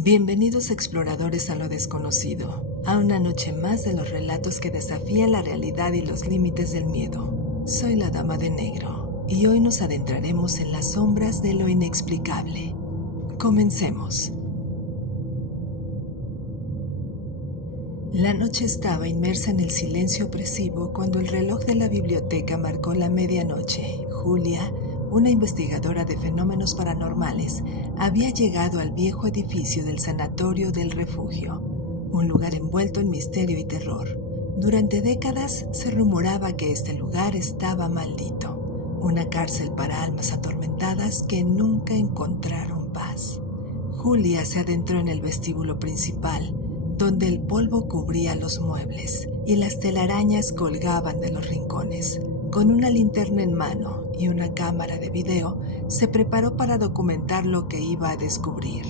Bienvenidos exploradores a lo desconocido, a una noche más de los relatos que desafían la realidad y los límites del miedo. Soy la Dama de Negro y hoy nos adentraremos en las sombras de lo inexplicable. Comencemos. La noche estaba inmersa en el silencio opresivo cuando el reloj de la biblioteca marcó la medianoche. Julia, una investigadora de fenómenos paranormales, había llegado al viejo edificio del Sanatorio del Refugio, un lugar envuelto en misterio y terror. Durante décadas se rumoraba que este lugar estaba maldito, una cárcel para almas atormentadas que nunca encontraron paz. Julia se adentró en el vestíbulo principal, donde el polvo cubría los muebles y las telarañas colgaban de los rincones. Con una linterna en mano y una cámara de video, se preparó para documentar lo que iba a descubrir.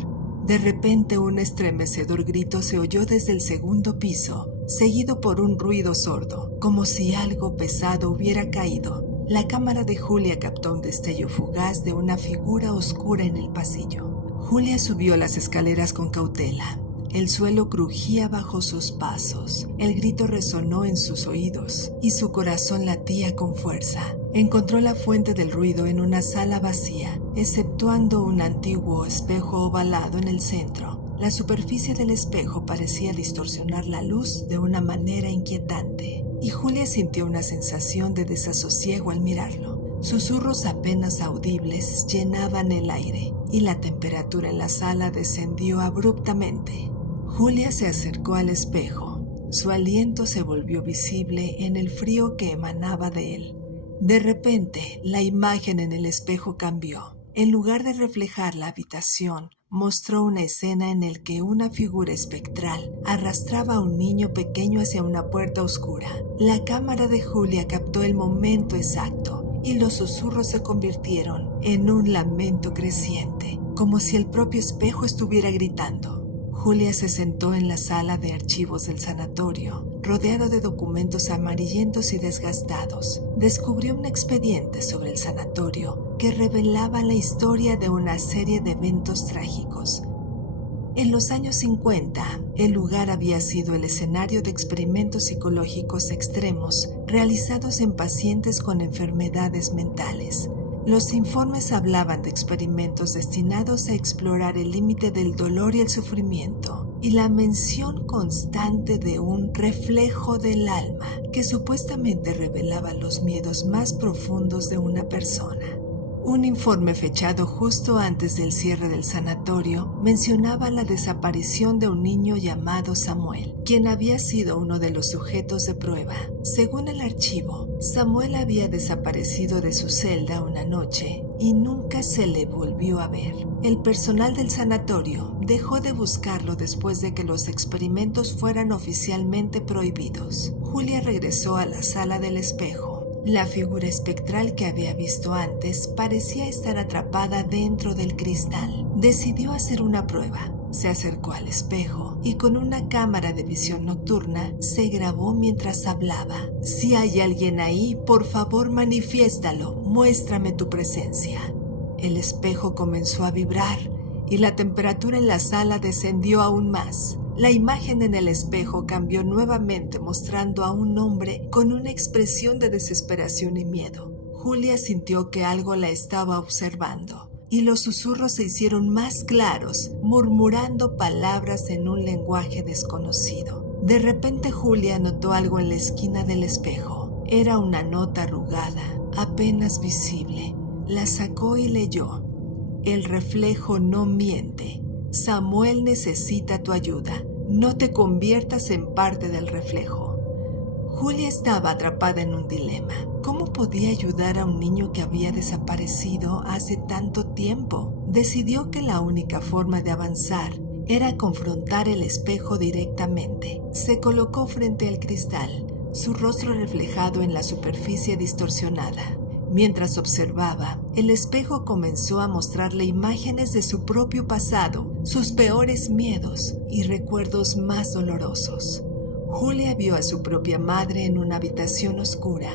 De repente, un estremecedor grito se oyó desde el segundo piso, seguido por un ruido sordo, como si algo pesado hubiera caído. La cámara de Julia captó un destello fugaz de una figura oscura en el pasillo. Julia subió las escaleras con cautela. El suelo crujía bajo sus pasos, el grito resonó en sus oídos y su corazón latía con fuerza. Encontró la fuente del ruido en una sala vacía, exceptuando un antiguo espejo ovalado en el centro. La superficie del espejo parecía distorsionar la luz de una manera inquietante, y Julia sintió una sensación de desasosiego al mirarlo. Susurros apenas audibles llenaban el aire, y la temperatura en la sala descendió abruptamente. Julia se acercó al espejo. Su aliento se volvió visible en el frío que emanaba de él. De repente, la imagen en el espejo cambió. En lugar de reflejar la habitación, mostró una escena en la que una figura espectral arrastraba a un niño pequeño hacia una puerta oscura. La cámara de Julia captó el momento exacto y los susurros se convirtieron en un lamento creciente, como si el propio espejo estuviera gritando. Julia se sentó en la sala de archivos del sanatorio, rodeado de documentos amarillentos y desgastados. Descubrió un expediente sobre el sanatorio que revelaba la historia de una serie de eventos trágicos. En los años 50, el lugar había sido el escenario de experimentos psicológicos extremos realizados en pacientes con enfermedades mentales. Los informes hablaban de experimentos destinados a explorar el límite del dolor y el sufrimiento, y la mención constante de un reflejo del alma que supuestamente revelaba los miedos más profundos de una persona. Un informe fechado justo antes del cierre del sanatorio mencionaba la desaparición de un niño llamado Samuel, quien había sido uno de los sujetos de prueba. Según el archivo, Samuel había desaparecido de su celda una noche y nunca se le volvió a ver. El personal del sanatorio dejó de buscarlo después de que los experimentos fueran oficialmente prohibidos. Julia regresó a la sala del espejo. La figura espectral que había visto antes parecía estar atrapada dentro del cristal. Decidió hacer una prueba. Se acercó al espejo y con una cámara de visión nocturna se grabó mientras hablaba. Si hay alguien ahí, por favor manifiéstalo, muéstrame tu presencia. El espejo comenzó a vibrar y la temperatura en la sala descendió aún más. La imagen en el espejo cambió nuevamente, mostrando a un hombre con una expresión de desesperación y miedo. Julia sintió que algo la estaba observando, y los susurros se hicieron más claros, murmurando palabras en un lenguaje desconocido. De repente Julia notó algo en la esquina del espejo. Era una nota arrugada, apenas visible. La sacó y leyó: "El reflejo no miente. Samuel necesita tu ayuda. No te conviertas en parte del reflejo". Julia estaba atrapada en un dilema. ¿Cómo podía ayudar a un niño que había desaparecido hace tanto tiempo? Decidió que la única forma de avanzar era confrontar el espejo directamente. Se colocó frente al cristal, su rostro reflejado en la superficie distorsionada. Mientras observaba, el espejo comenzó a mostrarle imágenes de su propio pasado, sus peores miedos y recuerdos más dolorosos. Julia vio a su propia madre en una habitación oscura,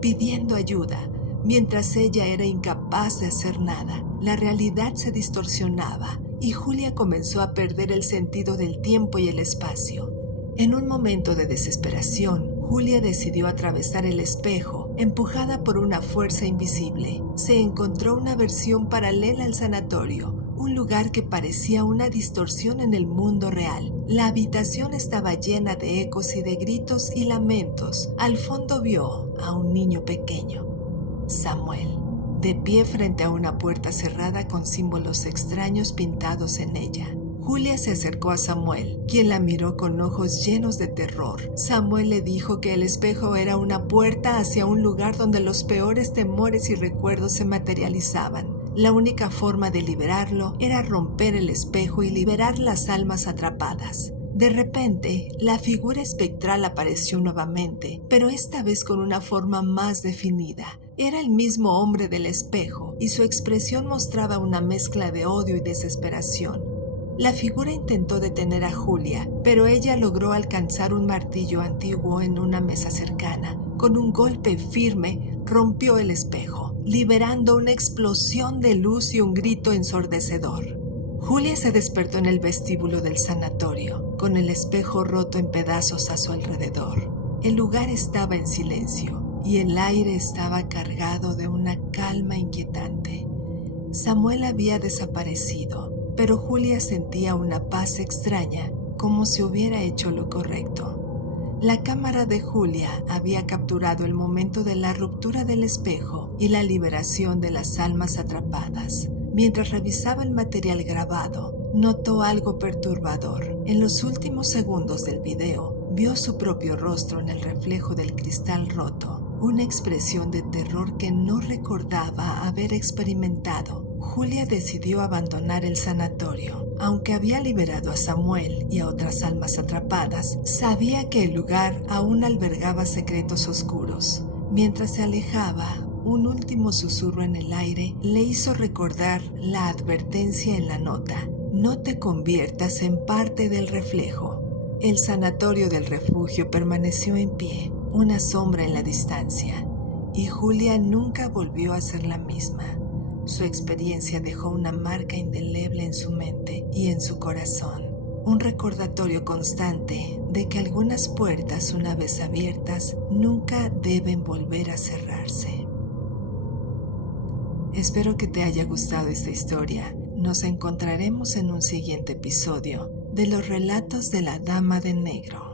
pidiendo ayuda, mientras ella era incapaz de hacer nada. La realidad se distorsionaba y Julia comenzó a perder el sentido del tiempo y el espacio. En un momento de desesperación, Julia decidió atravesar el espejo, empujada por una fuerza invisible. Se encontró una versión paralela al sanatorio, un lugar que parecía una distorsión en el mundo real. La habitación estaba llena de ecos y de gritos y lamentos. Al fondo vio a un niño pequeño, Samuel, de pie frente a una puerta cerrada con símbolos extraños pintados en ella. Julia se acercó a Samuel, quien la miró con ojos llenos de terror. Samuel le dijo que el espejo era una puerta hacia un lugar donde los peores temores y recuerdos se materializaban. La única forma de liberarlo era romper el espejo y liberar las almas atrapadas. De repente, la figura espectral apareció nuevamente, pero esta vez con una forma más definida. Era el mismo hombre del espejo, y su expresión mostraba una mezcla de odio y desesperación. La figura intentó detener a Julia, pero ella logró alcanzar un martillo antiguo en una mesa cercana. Con un golpe firme, rompió el espejo, liberando una explosión de luz y un grito ensordecedor. Julia se despertó en el vestíbulo del sanatorio, con el espejo roto en pedazos a su alrededor. El lugar estaba en silencio y el aire estaba cargado de una calma inquietante. Samuel había desaparecido, pero Julia sentía una paz extraña, como si hubiera hecho lo correcto. La cámara de Julia había capturado el momento de la ruptura del espejo y la liberación de las almas atrapadas. Mientras revisaba el material grabado, notó algo perturbador. En los últimos segundos del video, vio su propio rostro en el reflejo del cristal roto, una expresión de terror que no recordaba haber experimentado. Julia decidió abandonar el sanatorio. Aunque había liberado a Samuel y a otras almas atrapadas, sabía que el lugar aún albergaba secretos oscuros. Mientras se alejaba, un último susurro en el aire le hizo recordar la advertencia en la nota: no te conviertas en parte del reflejo. El sanatorio del refugio permaneció en pie, una sombra en la distancia, y Julia nunca volvió a ser la misma. Su experiencia dejó una marca indeleble en su mente y en su corazón, un recordatorio constante de que algunas puertas, una vez abiertas, nunca deben volver a cerrarse. Espero que te haya gustado esta historia. Nos encontraremos en un siguiente episodio de los relatos de la Dama de Negro.